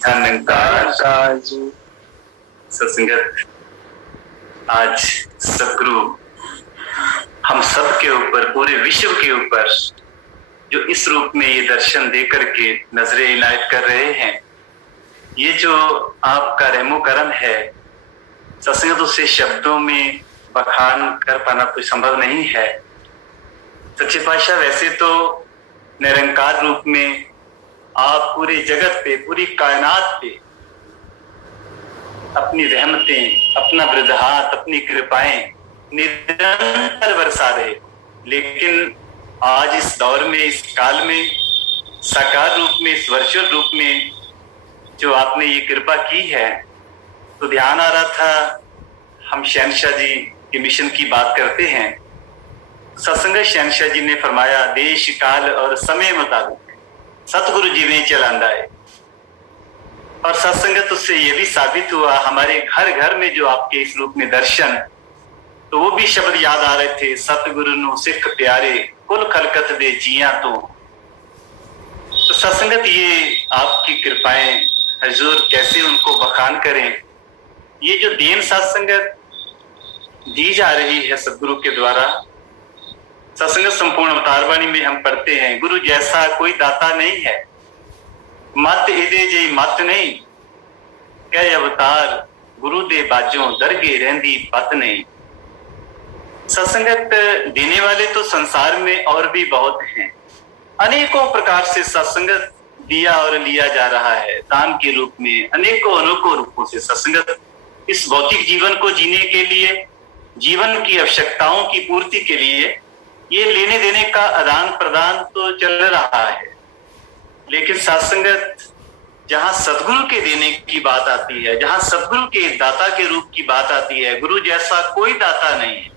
धन्यकार सत्संगत, आज सदगुरु हम सब के ऊपर, पूरे विश्व के ऊपर जो इस रूप में ये दर्शन दे करके नजरें इनायत कर रहे हैं, ये जो आपका रहमो करम है सत्संगत, उसे शब्दों में बखान कर पाना कोई संभव नहीं है। सच्चे पातशाह वैसे तो निरंकार रूप में आप पूरे जगत पे, पूरी कायनात पे अपनी रहमतें, अपना वृद्धात, अपनी कृपाएं निरंतर बरसा रहे, लेकिन आज इस दौर में, इस काल में, साकार रूप में, इस वर्चुअल रूप में जो आपने ये कृपा की है, तो ध्यान आ रहा था, हम शहनशाह जी के मिशन की बात करते हैं। सत्संग शहनशाह जी ने फरमाया, देश काल और समय मुताबिक सतगुरु जी ने चलांदा है। और सत्संगत उससे ये भी साबित हुआ, हमारे घर घर में जो आपके इस रूप में दर्शन, तो वो भी शब्द याद आ रहे थे, सतगुरु नु सिख प्यारे कुल खलकत दे जिया। तो सत्संगत ये आपकी कृपाएं हजूर कैसे उनको बखान करें। ये जो देन सत्संगत दी जा रही है सदगुरु के द्वारा, सत्संगत संपूर्ण अवतार वाणी में हम पढ़ते हैं, गुरु जैसा कोई दाता नहीं है, मत इदे जी मत नहीं, कह अवतार गुरु दे बाजों दरगे रहंदी पत नहीं। सत्संगत देने वाले तो संसार में और भी बहुत हैं, अनेकों प्रकार से सत्संगत दिया और लिया जा रहा है, दान के रूप में, अनेकों अनोखों रूपों से सत्संगत इस भौतिक जीवन को जीने के लिए, जीवन की आवश्यकताओं की पूर्ति के लिए ये लेने देने का आदान प्रदान तो चल रहा है। लेकिन सत्संगत जहां सदगुरु के देने की बात आती है, जहां सदगुरु के दाता के रूप की बात आती है, गुरु जैसा कोई दाता नहीं है,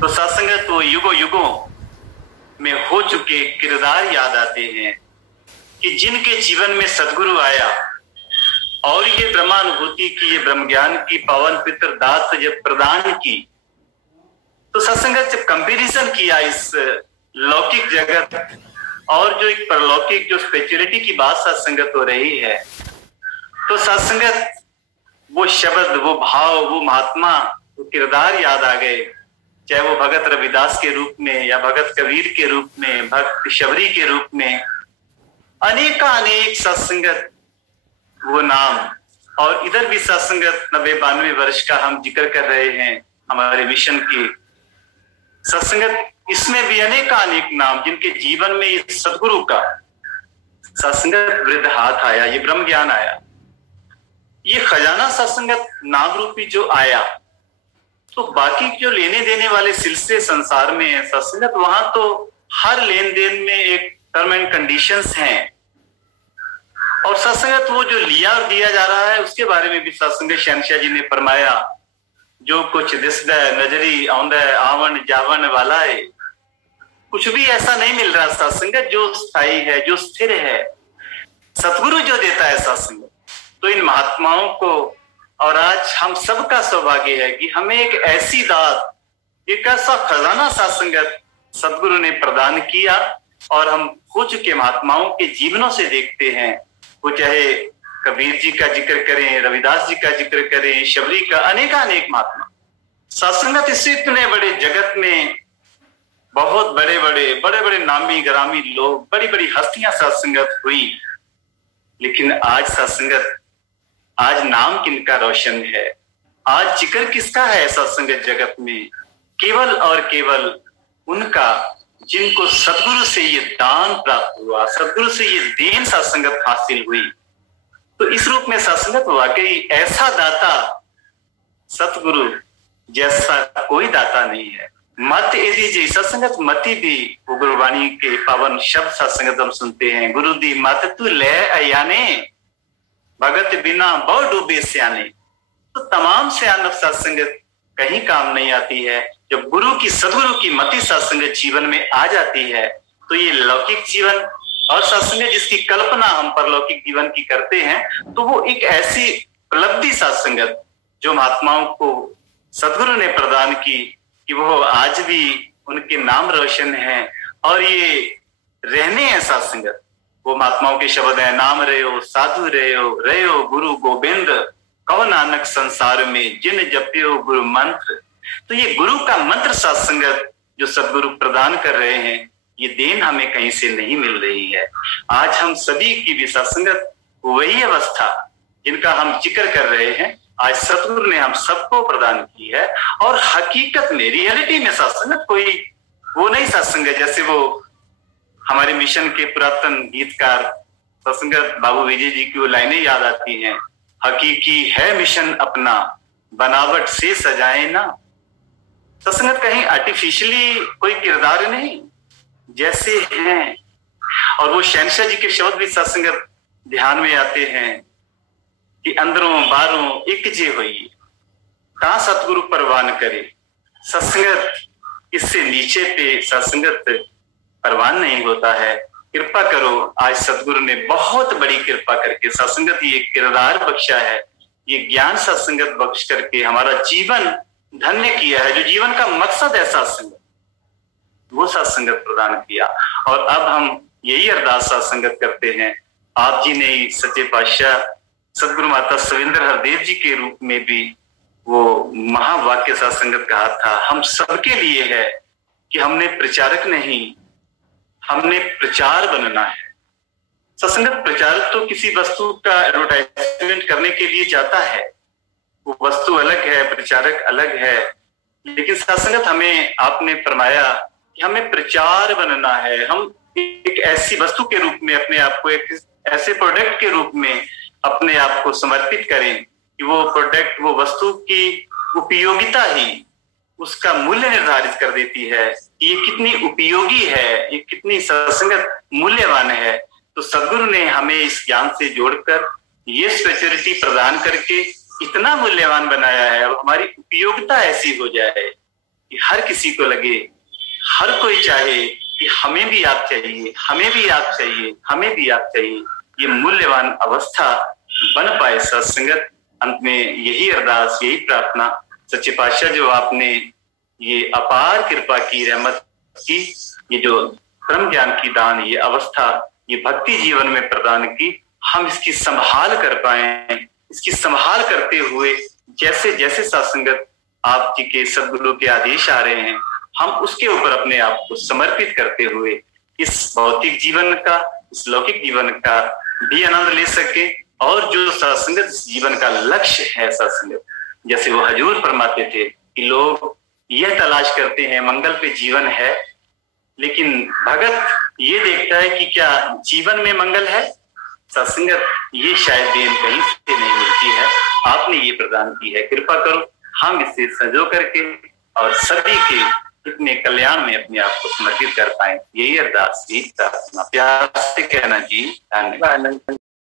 तो सत्संगत वो युगों युगों में हो चुके किरदार याद आते हैं कि जिनके जीवन में सदगुरु आया और ये ब्रह्मानुभूति की, ये ब्रह्म ज्ञान की पावन पितर दात जब प्रदान की, तो सत्संगत जब कंपैरिजन किया इस लौकिक जगत और जो एक परलौकिक जो स्पिरिचुअलिटी की बात सत्संगत हो रही है, तो सत्संगत वो शब्द, वो भाव, वो महात्मा, वो किरदार याद आ गए, चाहे वो भगत रविदास के रूप में या भगत कबीर के रूप में, भक्त शबरी के रूप में, अनेक सत्संगत वो नाम। और इधर भी सत्संगत 90-92 वर्ष का हम जिक्र कर रहे हैं हमारे मिशन की सत्संगत, इसमें भी अनेक नाम जिनके जीवन में इस सदगुरु का सत्संगत वृद्ध हाथ आया, ये ब्रह्म ज्ञान आया, ये खजाना सत्संगत नाम रूपी जो आया, तो बाकी जो लेने देने वाले सिलसिले संसार में है सत्संगत, वहां तो हर लेन देन में एक टर्म एंड कंडीशंस हैं, और सत्संगत वो जो लिया और दिया जा रहा है उसके बारे में भी सत्संग शहनशाह जी ने फरमाया, जो कुछ दिसदा नजरी आउंदा आवन जावन वाला है, कुछ भी ऐसा नहीं मिल रहा सत्संगत जो स्थायी है, जो स्थिर है, सतगुरु जो देता है सत्संगत। तो इन महात्माओं को, और आज हम सबका सौभाग्य है कि हमें एक ऐसी दात, एक ऐसा खजाना सत्संगत सतगुरु ने प्रदान किया, और हम हो चुके महात्माओं के जीवनों से देखते हैं, वो चाहे कबीर जी का जिक्र करें, रविदास जी का जिक्र करें, शबरी का, अनेक महात्मा सत्संगत इस इतने बड़े जगत में बहुत बड़े नामी ग्रामी लोग, बड़ी बड़ी हस्तियां सत्संगत हुई, लेकिन आज सत्संगत, आज नाम किनका रोशन है, आज जिक्र किसका है सत्संगत जगत में? केवल और केवल उनका जिनको सदगुरु से ये दान प्राप्त हुआ, सदगुरु से ये देन सत्संगत हासिल हुई। तो इस रूप में सत्संगत वाकई ऐसा दाता, सतगुरु जैसा कोई दाता नहीं है। मत एदी जी सत्संगत मती भी, वो गुरबाणी के पावन शब्द सत्संगत हम सुनते हैं, गुरु दी मत तू ले अयाने, भगत बिना बहु डूबे सियाने। तो तमाम सियानत सत्संगत कहीं काम नहीं आती है। जब गुरु की, सदगुरु की मति सत्संगत जीवन में आ जाती है, तो ये लौकिक जीवन और सत्संग जिसकी कल्पना हम परलौकिक जीवन की करते हैं, तो वो एक ऐसी उपलब्धि सत्संगत जो महात्माओं को सदगुरु ने प्रदान की कि वो आज भी उनके नाम रोशन हैं और ये रहने हैं सत्संगत। वो महात्माओं के शब्द है, नाम रहे साधु रहे हो गुरु गोविंद, कहो नानक संसार में जिन जपियो गुरु मंत्र। तो ये गुरु का मंत्र सत्संगत जो सदगुरु प्रदान कर रहे हैं, ये देन हमें कहीं से नहीं मिल रही है। आज हम सभी की भी सत्संगत वही अवस्था जिनका हम जिक्र कर रहे हैं, आज सतगुरु ने हम सबको प्रदान की है। और हकीकत में, रियलिटी में सत्संगत कोई वो नहीं सत्संग है जैसे वो हमारे मिशन के पुरातन गीतकार सत्संगत बाबू विजय जी की वो लाइनें याद आती हैं, हकीकी है मिशन अपना बनावट से सजाए ना। सत्संगत कहीं आर्टिफिशियली कोई किरदार नहीं, जैसे हैं। और वो शहनशाह जी के शब्द भी सत्संगत ध्यान में आते हैं कि अंदरों बाहरों एक जे हुई, कहां सतगुरु परवान करे। सत्संगत इससे नीचे पे सत्संगत परवान नहीं होता है। कृपा करो, आज सतगुरु ने बहुत बड़ी कृपा करके सत्संगत ये किरदार बख्शा है, ये ज्ञान सत्संगत बख्श करके हमारा जीवन धन्य किया है। जो जीवन का मकसद है सत्संगत, वो सत्संगत प्रदान किया। और अब हम यही अरदास सत्संगत करते हैं, आप जी ने सच्चे पातशाह सदगुरु माता सविंदर हरदेव जी के रूप में भी वो महावाक्य सत्संगत कहा था, हम सबके लिए है कि हमने प्रचारक नहीं, हमने प्रचार बनना है। सत्संगत प्रचारक तो किसी वस्तु का एडवर्टाइजमेंट करने के लिए जाता है, वो वस्तु अलग है, प्रचारक अलग है। लेकिन सत्संगत हमें आपने फरमाया कि हमें प्रचार बनना है। हम एक ऐसी वस्तु के रूप में अपने आप को, एक ऐसे प्रोडक्ट के रूप में अपने आप को समर्पित करें कि वो प्रोडक्ट, वो वस्तु की उपयोगिता ही उसका मूल्य निर्धारित कर देती है कि ये कितनी उपयोगी है, ये कितनी सत्संगत मूल्यवान है। तो सदगुरु ने हमें इस ज्ञान से जोड़कर ये स्पेशलिटी प्रदान करके इतना मूल्यवान बनाया है। अब हमारी उपयोगिता ऐसी हो जाए कि हर किसी को लगे, हर कोई चाहे कि हमें भी आप चाहिए, हमें भी आप चाहिए, हमें भी आप चाहिए। ये मूल्यवान अवस्था बन पाए सत्संगत। अंत में यही अरदास, यही प्रार्थना, सच्चे पातशाह जो आपने ये अपार कृपा की, रहमत की, ये जो ब्रह्म ज्ञान की दान, ये अवस्था, ये भक्ति जीवन में प्रदान की, हम इसकी संभाल कर पाए। इसकी संभाल करते हुए जैसे जैसे सत्संगत आप जी के सदगुरु के आदेश आ रहे हैं, हम उसके ऊपर अपने आप को समर्पित करते हुए इस भौतिक जीवन का, इस लौकिक जीवन का भी आनंद ले सके। और जो सत्संगत जीवन का लक्ष्य है, सत्संगत जैसे वो हजूर फरमाते थे कि लोग यह तलाश करते हैं मंगल पे जीवन है, लेकिन भगत ये देखता है कि क्या जीवन में मंगल है। सत्संगत ये शायद देन कहीं से नहीं मिलती है, आपने ये प्रदान की है। कृपा करो हम इसे संजो करके और सभी के इतने कल्याण में अपने आप को समर्पित कर पाए। यही अरदास, यही प्रार्थना, प्यार से कहना जी। धन्यवाद।